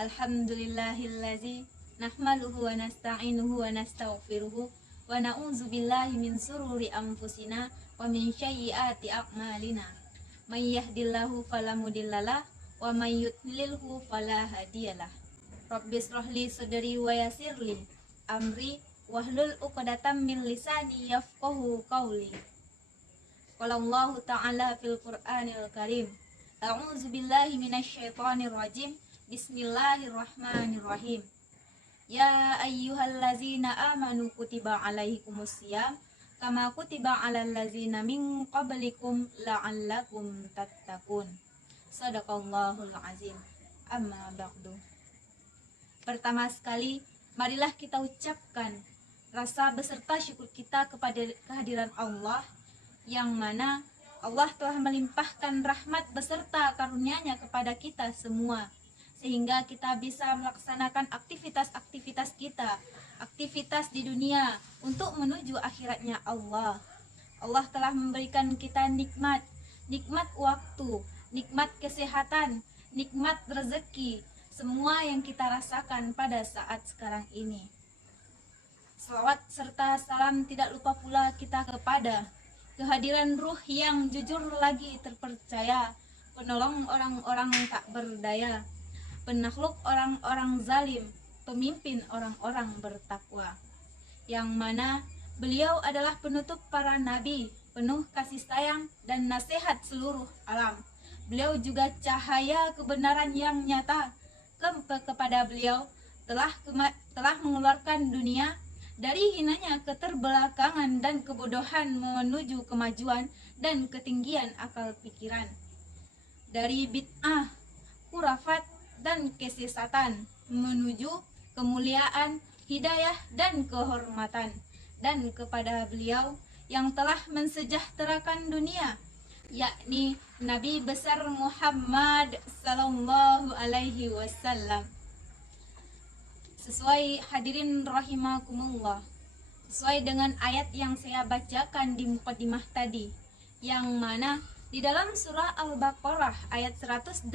Alhamdulillahillazi nahmaluhu wa nasta'inuhu wa nastaghfiruhu wa na'udzu billahi min sururi anfusina wa min sayyiati a'malina. May yahdihillahu fala mudhillalah wa may yudlilhu fala hadiyalah. Rabbis shrahli sadri wa yassirli amri wahlul 'uqdatam min lisani yafqahu qawli. Qala Allah ta'ala fil Qur'anil Karim. A'udzu billahi minasyaitonir rajim. Bismillahirrahmanirrahim. Ya ayyuhallazina amanu kutiba alaikumusiyam kama kutiba alal ladzina min qablikum la'allakum tattaqun. Shadaqallahul azim. Amma ba'du. Pertama sekali, marilah kita ucapkan rasa beserta syukur kita kepada kehadiran Allah, yang mana Allah telah melimpahkan rahmat beserta karunia-Nya kepada kita semua, sehingga kita bisa melaksanakan aktivitas-aktivitas kita, aktivitas di dunia untuk menuju akhiratnya Allah. Allah telah memberikan kita nikmat waktu, nikmat kesehatan, nikmat rezeki, semua yang kita rasakan pada saat sekarang ini. Selawat serta salam tidak lupa pula kita kepada kehadiran ruh yang jujur lagi terpercaya, penolong orang-orang tak berdaya, penakluk orang-orang zalim, pemimpin orang-orang bertakwa, yang mana beliau adalah penutup para nabi, penuh kasih sayang dan nasihat seluruh alam. Beliau juga cahaya kebenaran yang nyata. Kepada beliau telah mengeluarkan dunia dari hinanya keterbelakangan dan kebodohan menuju kemajuan dan ketinggian akal pikiran, dari bid'ah, khurafat dan kesesatan menuju kemuliaan, hidayah dan kehormatan. Dan kepada beliau yang telah mensejahterakan dunia, yakni Nabi besar Muhammad sallallahu alaihi wasallam. Sesuai hadirin rahimakumullah, sesuai dengan ayat yang saya bacakan di mukadimah tadi, yang mana di dalam surah Al-Baqarah ayat 183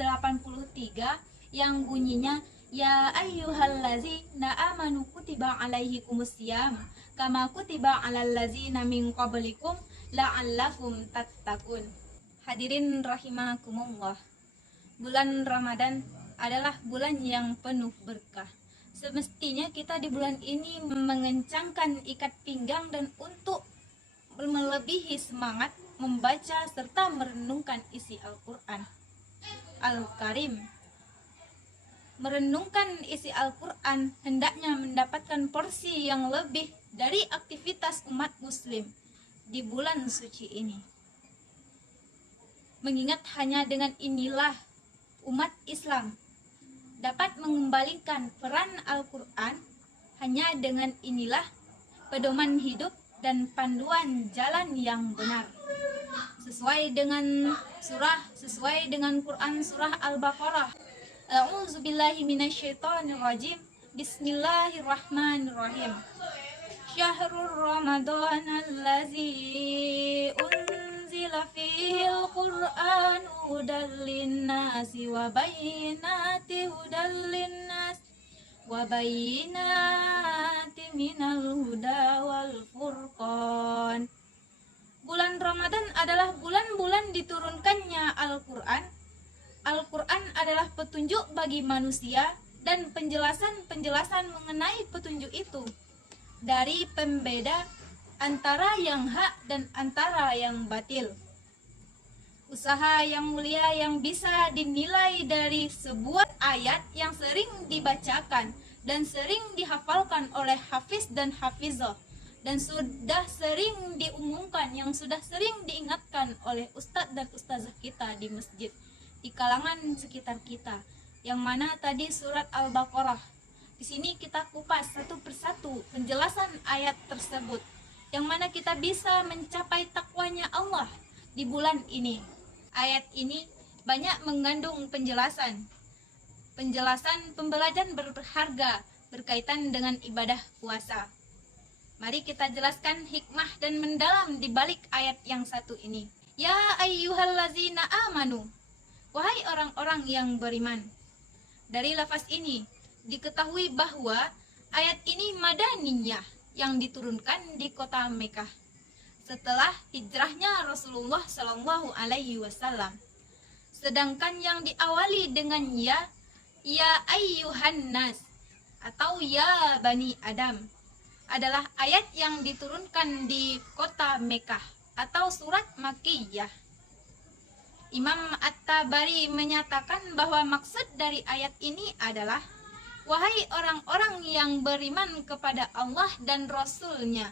yang bunyinya ya ayyuhallazina amanu kutiba alaikumusiyam kama kutiba alal ladzina min qablikum la'allakum tattaqun. Hadirin rahimakumullah, bulan Ramadan adalah bulan yang penuh berkah. Semestinya kita di bulan ini mengencangkan ikat pinggang dan untuk melebihi semangat membaca serta merenungkan isi Al-Quran Al-Karim. Merenungkan isi Al-Quran hendaknya mendapatkan porsi yang lebih dari aktivitas umat muslim di bulan suci ini. Mengingat hanya dengan inilah umat Islam dapat mengembalikan peran Al-Quran, hanya dengan inilah pedoman hidup dan panduan jalan yang benar. Sesuai dengan Quran surah Al-Baqarah. A'udzu billahi minasyaitonir rajim. Bismillahirrahmanirrahim. Syahrul Ramadhanal-ladzi unzila fihil Qur'an hudal linnasi wa bayyinatin minal huda wal furqan. Bulan Ramadan adalah bulan-bulan diturunkannya Al-Quran. Al-Quran adalah petunjuk bagi manusia dan penjelasan mengenai petunjuk itu, dari pembeda antara yang hak dan antara yang batil. Usaha yang mulia yang bisa dinilai dari sebuah ayat yang sering dibacakan dan sering dihafalkan oleh hafiz dan hafizah, dan sudah sering diumumkan, yang sudah sering diingatkan oleh ustadz dan ustazah kita di masjid, di kalangan sekitar kita, yang mana tadi surat Al-Baqarah. Di sini kita kupas satu persatu penjelasan ayat tersebut, yang mana kita bisa mencapai takwanya Allah di bulan ini. Ayat ini banyak mengandung penjelasan pembelajaran berharga berkaitan dengan ibadah puasa. Mari kita jelaskan hikmah dan mendalam di balik ayat yang satu ini. Ya ayyuhallazina amanu, wahai orang-orang yang beriman, Dari lafaz ini diketahui bahwa ayat ini madaniyah yang diturunkan di kota Mekah setelah hijrahnya Rasulullah Shallallahu Alaihi Wasallam. Sedangkan yang diawali dengan ya ayyuhan nas atau ya bani Adam adalah ayat yang diturunkan di kota Mekah atau surat Makkiyah. Imam At-Tabari menyatakan bahwa maksud dari ayat ini adalah, wahai orang-orang yang beriman kepada Allah dan Rasul-Nya,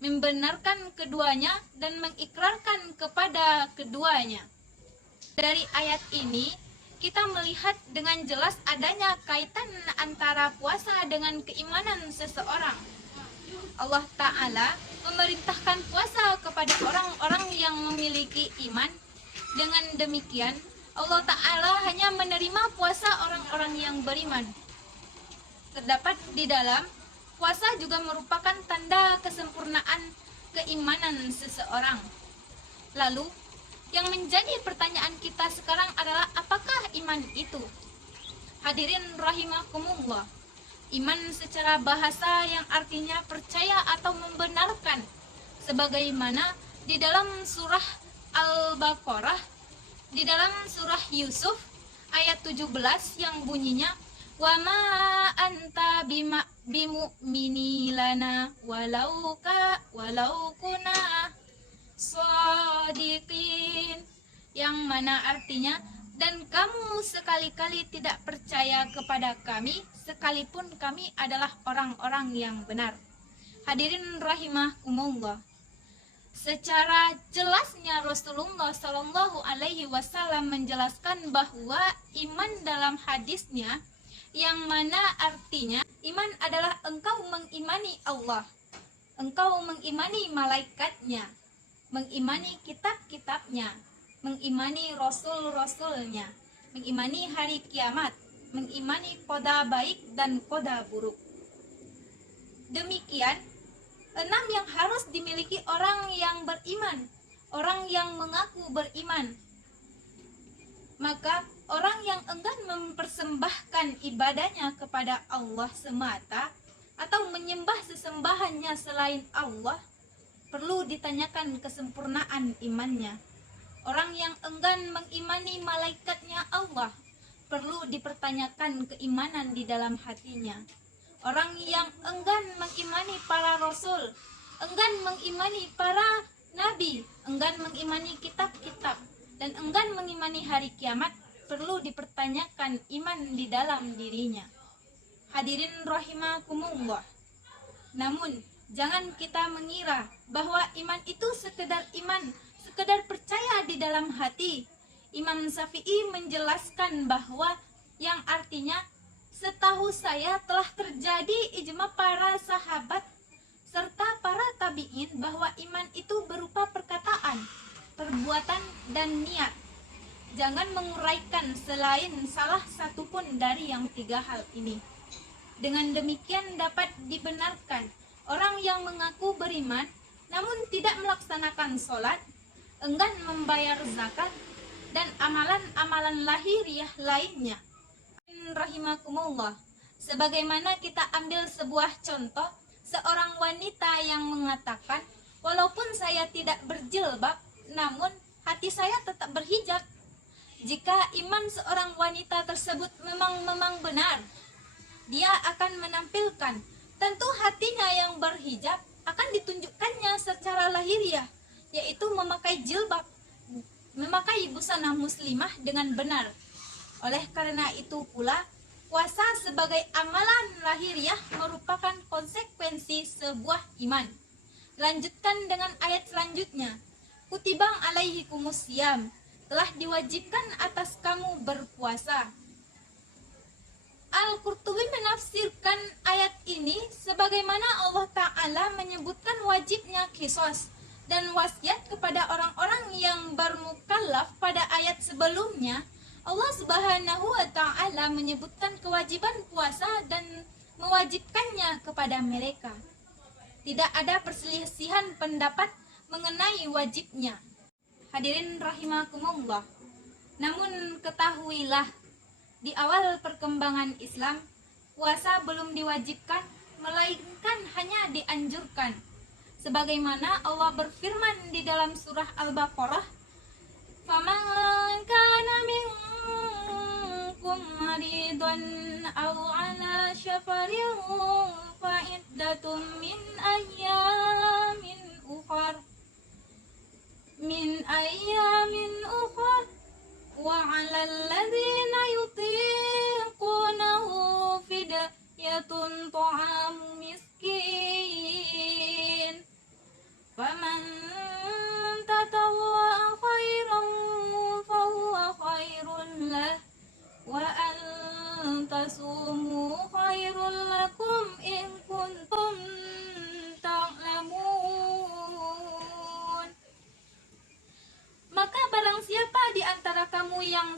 membenarkan keduanya dan mengikrarkan kepada keduanya. Dari ayat ini kita melihat dengan jelas adanya kaitan antara puasa dengan keimanan seseorang. Allah Ta'ala memerintahkan puasa kepada orang-orang yang memiliki iman. Dengan demikian, Allah Ta'ala hanya menerima puasa orang-orang yang beriman. Terdapat di dalam, puasa juga merupakan tanda kesempurnaan keimanan seseorang. Lalu, yang menjadi pertanyaan kita sekarang adalah apakah iman itu? Hadirin rahimakumullah, iman secara bahasa yang artinya percaya atau membenarkan, sebagaimana di dalam surah Al-Baqarah, di dalam surah Yusuf ayat 17 yang bunyinya, wa ma anta bimu'mini lana walau kuna shadiqin, yang mana artinya, dan kamu sekali-kali tidak percaya kepada kami sekalipun kami adalah orang-orang yang benar. Hadirin rahimakumullah, secara jelasnya Rasulullah Shallallahu Alaihi Wasallam menjelaskan bahwa iman dalam hadisnya, yang mana artinya iman adalah engkau mengimani Allah, engkau mengimani malaikatnya, mengimani kitab-kitabnya, mengimani rasul-rasulnya, mengimani hari kiamat, mengimani qada baik dan qada buruk. Demikian 6 yang harus dimiliki orang yang beriman, orang yang mengaku beriman. Maka orang yang enggan mempersembahkan ibadahnya kepada Allah semata atau menyembah sesembahannya selain Allah, perlu ditanyakan kesempurnaan imannya. Orang yang enggan mengimani malaikatnya Allah, perlu dipertanyakan keimanan di dalam hatinya. Orang yang enggan mengimani para rasul, enggan mengimani para nabi, enggan mengimani kitab-kitab, dan enggan mengimani hari kiamat, perlu dipertanyakan iman di dalam dirinya. Hadirin rahimakumullah, namun jangan kita mengira bahwa iman itu sekedar iman, sekedar percaya di dalam hati. Imam Syafi'i menjelaskan bahwa yang artinya, setahu saya telah terjadi ijma para sahabat serta para tabi'in bahwa iman itu berupa perkataan, perbuatan, dan niat. Jangan menguraikan selain salah satu pun dari yang 3 hal ini. Dengan demikian dapat dibenarkan orang yang mengaku beriman namun tidak melaksanakan sholat, enggan membayar zakat, dan amalan-amalan lahiriah lainnya. Rahimakumullah, sebagaimana kita ambil sebuah contoh, seorang wanita yang mengatakan, walaupun saya tidak berjilbab, namun hati saya tetap berhijab. Jika iman seorang wanita tersebut memang benar, dia akan menampilkan, tentu hatinya yang berhijab akan ditunjukkannya secara lahiriah, yaitu memakai jilbab, memakai busana muslimah dengan benar. Oleh karena itu pula, puasa sebagai amalan lahiriah merupakan konsekuensi sebuah iman. Lanjutkan dengan ayat selanjutnya, kutiba alaihikumusiyam, telah diwajibkan atas kamu berpuasa. Al-Qurtubi menafsirkan ayat ini sebagaimana Allah Ta'ala menyebutkan wajibnya qisas dan wasiat kepada orang-orang yang bermukallaf pada ayat sebelumnya. Allah Subhanahu wa Ta'ala menyebutkan kewajiban puasa dan mewajibkannya kepada mereka. Tidak ada perselisihan pendapat mengenai wajibnya. Hadirin rahimakumullah, namun ketahuilah Di awal perkembangan Islam, puasa belum diwajibkan, melainkan hanya dianjurkan. Sebagaimana Allah berfirman di dalam surah Al-Baqarah, "Faman kana minkum maridan aw ala safarin fa iddatun min ayyamin ukhar wa 'alal ladzina yutiqunahu fidyatun ta'amu miskin faman tatawwa khairan fahuwa khairul lah wa an tasumu khairul lakum in kuntum ta'lamun." Maka barang siapa di antara kamu yang